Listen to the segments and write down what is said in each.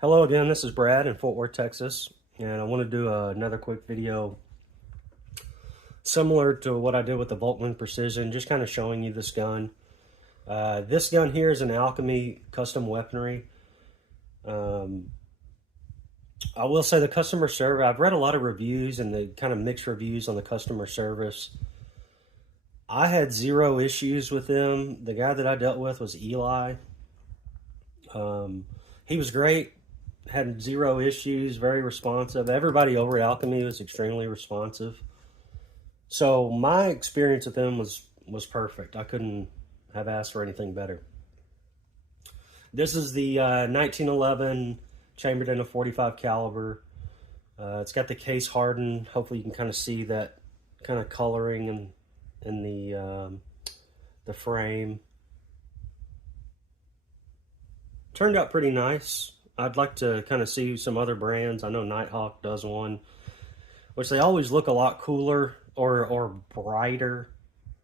Hello again, this is Brad in Fort Worth, Texas, and I want to do another quick video similar to what I did with the Volkman Precision, just kind of showing you this gun. This gun here is an Alchemy custom weaponry. I will say the customer service, I've read a lot of reviews and the kind of mixed reviews on the customer service. I had zero issues with them. The guy that I dealt with was Eli. He was great. Had zero issues, very responsive. Everybody over at Alchemy was extremely responsive. So my experience with them was perfect. I couldn't have asked for anything better. This is the 1911 chambered in a 45 caliber. It's got the case hardened. Hopefully you can kind of see that kind of coloring in the frame. Turned out pretty nice. I'd like to kind of see some other brands. I know Nighthawk does one, which they always look a lot cooler or brighter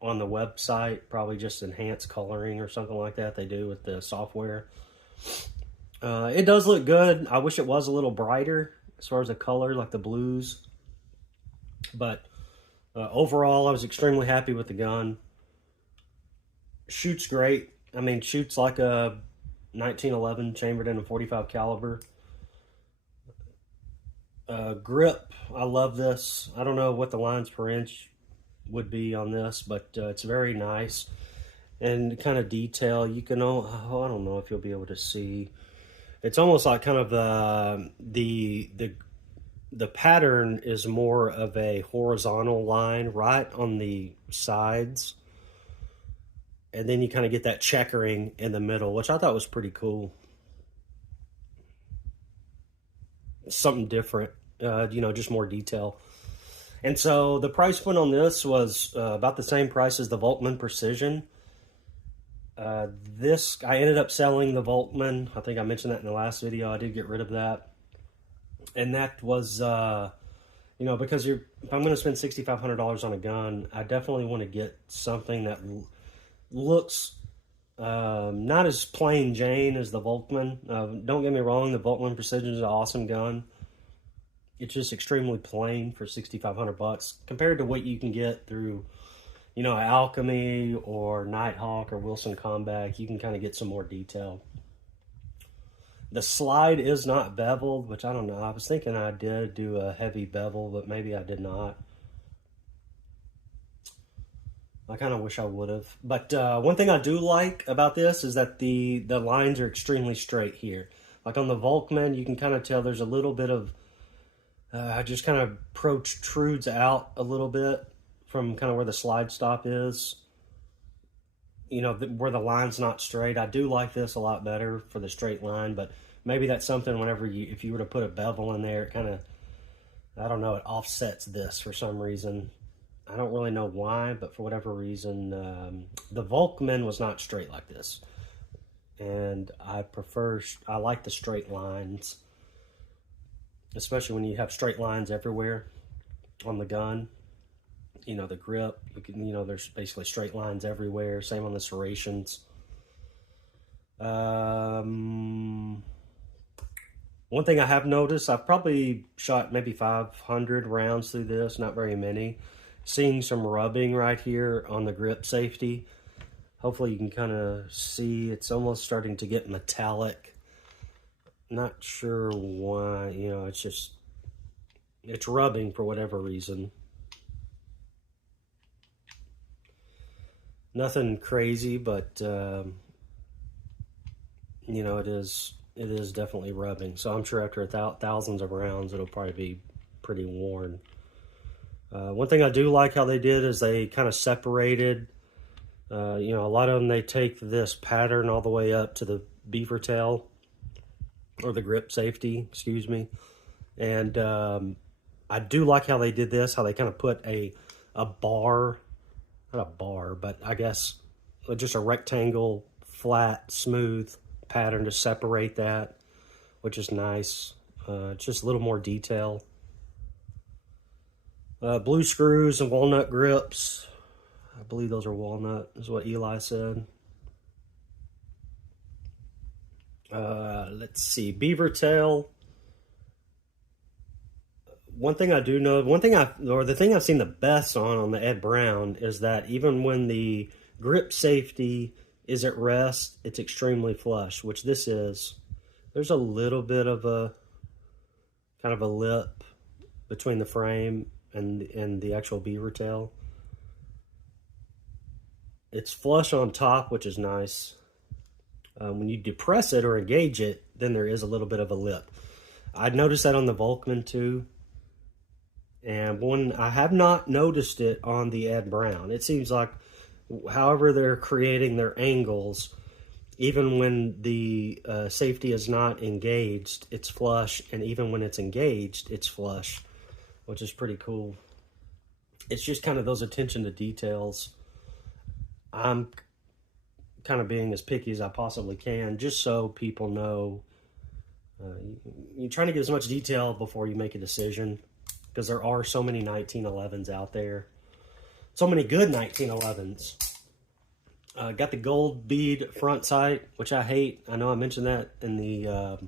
on the website. Probably just enhanced coloring or something like that they do with the software. It does look good. I wish it was a little brighter as far as the color, like the blues. But overall, I was extremely happy with the gun. Shoots great. I mean, shoots like a 1911 chambered in a 45 caliber. Grip, I love this. I don't know what the lines per inch would be on this, but it's very nice. And kind of detail, you can, I don't know if you'll be able to see. It's almost like kind of the pattern is more of a horizontal line right on the sides. And then you kind of get that checkering in the middle, which I thought was pretty cool. Something different, just more detail. And so the price point on this was about the same price as the Volkman Precision. I ended up selling the Volkman. I think I mentioned that in the last video. I did get rid of that. And that was, because if I'm going to spend $6,500 on a gun, I definitely want to get something that looks not as plain Jane as the Volkman. Don't get me wrong, the Volkman Precision is an awesome gun. It's just extremely plain for $6,500 compared to what you can get through, Alchemy or Nighthawk or Wilson Combat. You can kind of get some more detail. The slide is not beveled, which I don't know. I was thinking I did do a heavy bevel, but maybe I did not. I kind of wish I would have. But one thing I do like about this is that the lines are extremely straight here. Like on the Volkman, you can kind of tell there's a little bit of, just kind of protrudes out a little bit from kind of where the slide stop is. Where the line's not straight. I do like this a lot better for the straight line, but maybe that's something if you were to put a bevel in there, it kind of, I don't know, it offsets this for some reason. I don't really know why, but for whatever reason, the Volkman was not straight like this. And I like the straight lines, especially when you have straight lines everywhere on the gun. The grip, there's basically straight lines everywhere. Same on the serrations. One thing I have noticed, I've probably shot maybe 500 rounds through this, not very many. Seeing some rubbing right here on the grip safety. Hopefully you can kind of see it's almost starting to get metallic. Not sure why, it's rubbing for whatever reason. Nothing crazy, but it is definitely rubbing. So I'm sure after thousands of rounds, it'll probably be pretty worn. One thing I do like how they did is they kind of separated, a lot of them, they take this pattern all the way up to the beaver tail, or the grip safety, excuse me. And I do like how they did this, how they kind of put a bar, not a bar, but I guess just a rectangle, flat, smooth pattern to separate that, which is nice. Just a little more detail. Blue screws and walnut grips. I believe those are walnut, is what Eli said. Let's see, beaver tail. One thing I do know, the thing I've seen the best on the Ed Brown is that even when the grip safety is at rest, it's extremely flush, which this is. There's a little bit of a kind of a lip between the frame and the actual beaver tail. It's flush on top, which is nice. When you depress it or engage it, then there is a little bit of a lip. I'd noticed that on the Volkman too. And one, I have not noticed it on the Ed Brown. It seems like however they're creating their angles, even when the safety is not engaged, it's flush. And even when it's engaged, it's flush, which is pretty cool. It's just kind of those attention to details. I'm kind of being as picky as I possibly can, just so people know. You're trying to get as much detail before you make a decision, because there are so many 1911s out there. So many good 1911s. Got the gold bead front sight, which I hate. I know I mentioned that in the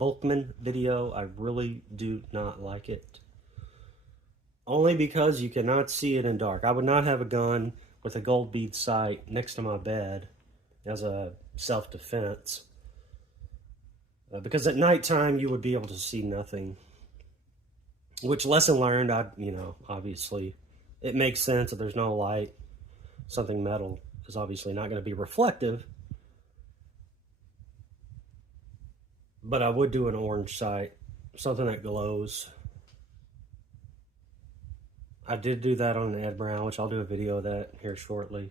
Volkman video. I really do not like it. Only because you cannot see it in dark. I would not have a gun with a gold bead sight next to my bed as a self-defense. Because at nighttime you would be able to see nothing. Which, lesson learned, obviously it makes sense that there's no light. Something metal is obviously not going to be reflective. But I would do an orange sight, something that glows. I did do that on an Ed Brown, which I'll do a video of that here shortly.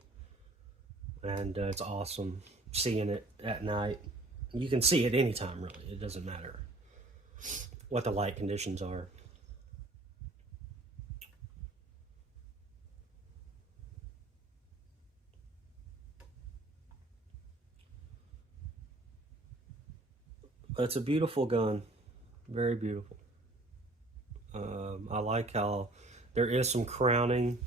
And it's awesome seeing it at night. You can see it anytime, really. It doesn't matter what the light conditions are. But it's a beautiful gun. Very beautiful. I like how there is some crowning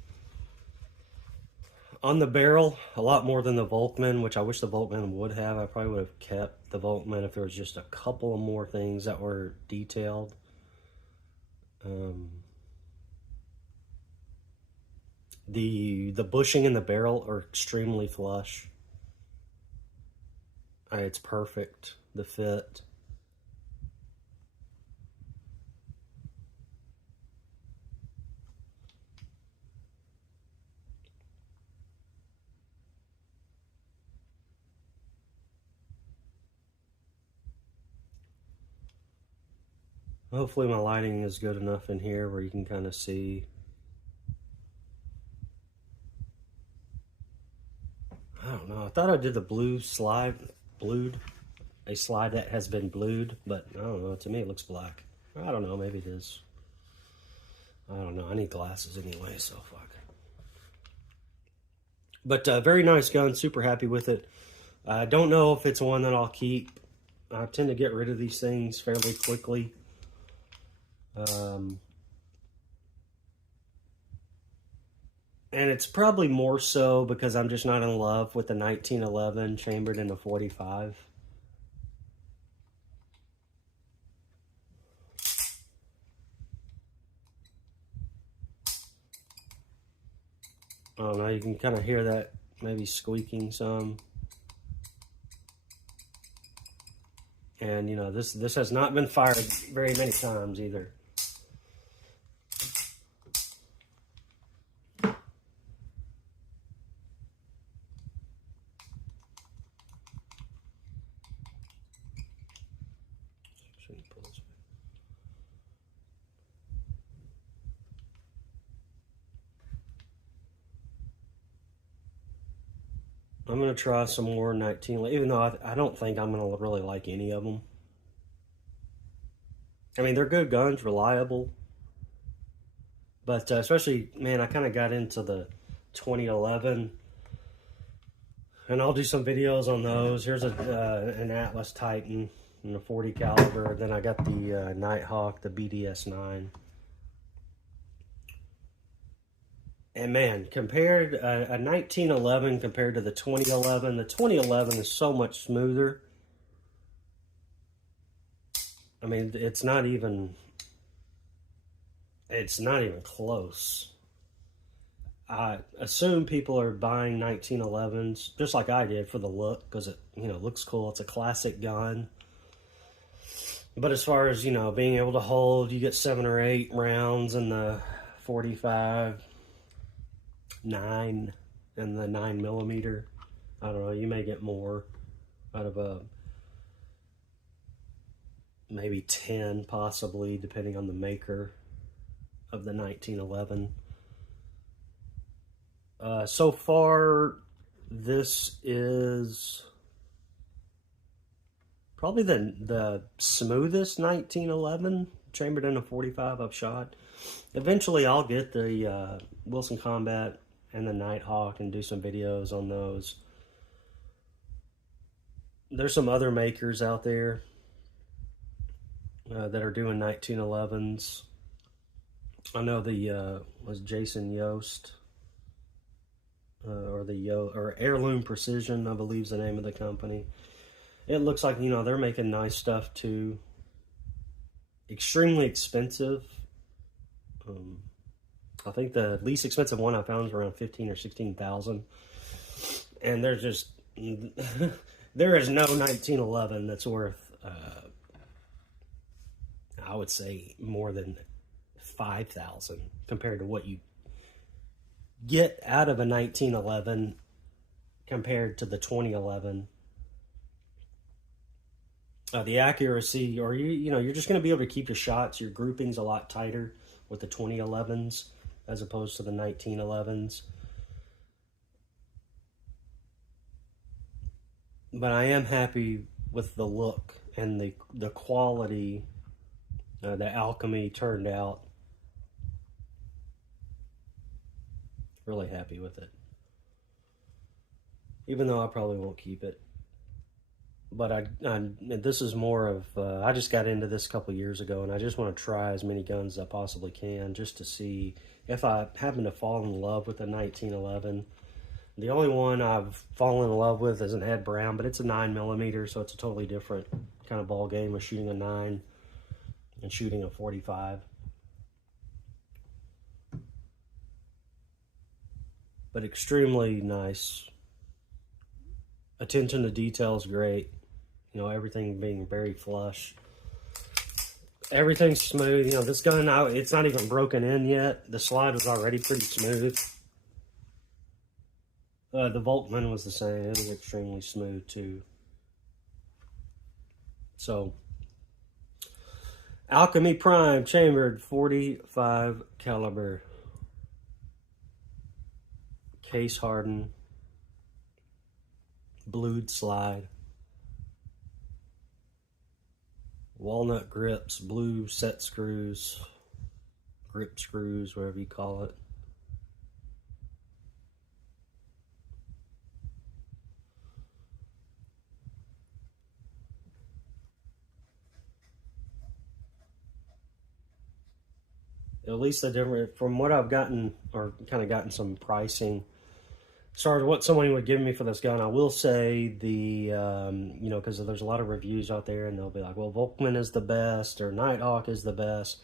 on the barrel, a lot more than the Volkman, which I wish the Volkman would have. I probably would have kept the Volkman if there was just a couple of more things that were detailed. The bushing in the barrel are extremely flush. It's perfect. The fit. Hopefully my lighting is good enough in here where you can kind of see. I don't know. I thought I did the blue slide, a slide that has been blued, but I don't know. To me, it looks black. I don't know. Maybe it is. I don't know. I need glasses anyway, so fuck. But very nice gun. Super happy with it. I don't know if it's one that I'll keep. I tend to get rid of these things fairly quickly. And it's probably more so because I'm just not in love with the 1911 chambered in a 45. I don't know, you can kind of hear that maybe squeaking some. And, you know, this has not been fired very many times either. I'm going to try some more 19, even though I don't think I'm going to really like any of them. I mean, they're good guns, reliable. But especially, man, I kind of got into the 2011. And I'll do some videos on those. Here's an Atlas Titan and a 40 caliber. Then I got the Nighthawk, the BDS-9. And man, compared a 1911 compared to the 2011 is so much smoother. I mean, it's not even close. I assume people are buying 1911s just like I did for the look because it looks cool. It's a classic gun. But as far as being able to hold, you get 7 or 8 rounds in the 45, 9, and the 9mm. I don't know. You may get more out of a maybe 10, possibly, depending on the maker of the 1911. So far, this is probably the smoothest 1911 chambered in a 45 I've shot. Eventually, I'll get the Wilson Combat and the Nighthawk and do some videos on those. There's some other makers out there that are doing 1911s. I know the was Jason Yost. Or Heirloom Precision, I believe is the name of the company. It looks like they're making nice stuff too. Extremely expensive. I think the least expensive one I found was around 15 or 16,000, and there's just there is no 1911 that's worth I would say more than 5,000 compared to what you get out of a 1911 compared to the 2011. The accuracy, or you're just going to be able to keep your shots, your groupings a lot tighter with the 2011s as opposed to the 1911s. But I am happy with the look and the quality that Alchemy turned out. Really happy with it. Even though I probably won't keep it. But this is more of, I just got into this a couple years ago, and I just want to try as many guns as I possibly can just to see if I happen to fall in love with a 1911. The only one I've fallen in love with is an Ed Brown, but it's a 9mm, so it's a totally different kind of ball game of shooting a 9 and shooting a 45. But extremely nice. Attention to detail is great. Everything being very flush. Everything's smooth. This gun, it's not even broken in yet. The slide was already pretty smooth. The Volkman was the same. It was extremely smooth too. So, Alchemy Prime chambered 45 caliber. Case hardened, blued slide, walnut grips, blue set screws, grip screws, whatever you call it. At least the different, from what I've gotten, or kind of gotten some pricing, as far as what someone would give me for this gun, I will say because there's a lot of reviews out there, and they'll be like, well, Volkman is the best, or Nighthawk is the best.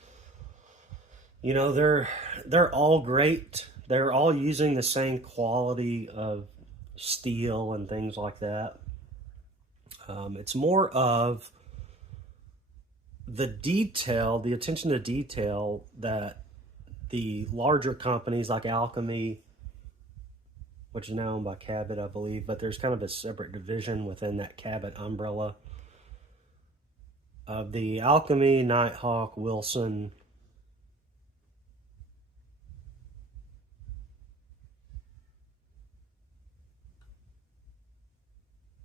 They're all great. They're all using the same quality of steel and things like that. It's more of the detail, the attention to detail that the larger companies like Alchemy, which is now owned by Cabot, I believe, but there's kind of a separate division within that Cabot umbrella. The Alchemy, Nighthawk, Wilson,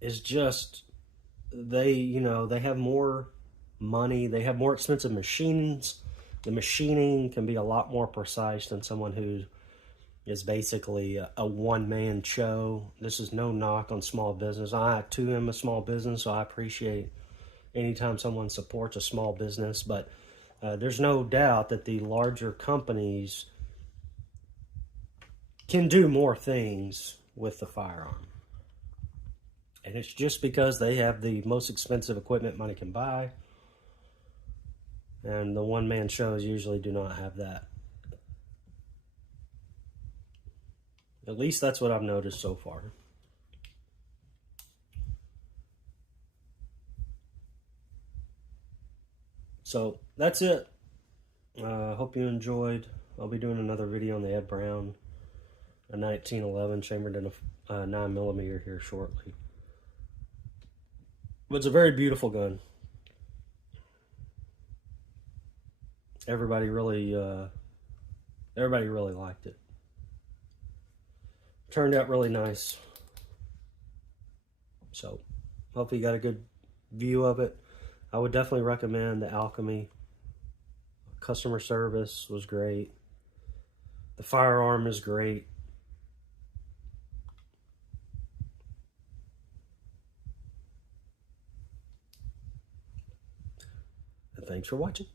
is just, they have more money, they have more expensive machines. The machining can be a lot more precise than someone who is basically a one-man show. This is no knock on small business. I, too, am a small business, so I appreciate anytime someone supports a small business. But there's no doubt that the larger companies can do more things with the firearm. And it's just because they have the most expensive equipment money can buy. And the one-man shows usually do not have that. At least that's what I've noticed so far. So that's it. Hope you enjoyed. I'll be doing another video on the Ed Brown, a 1911 chambered in a 9mm here shortly. But it's a very beautiful gun. Everybody really liked it. Turned out really nice. So, hopefully you got a good view of it. I would definitely recommend the Alchemy. Customer service was great. The firearm is great. And thanks for watching.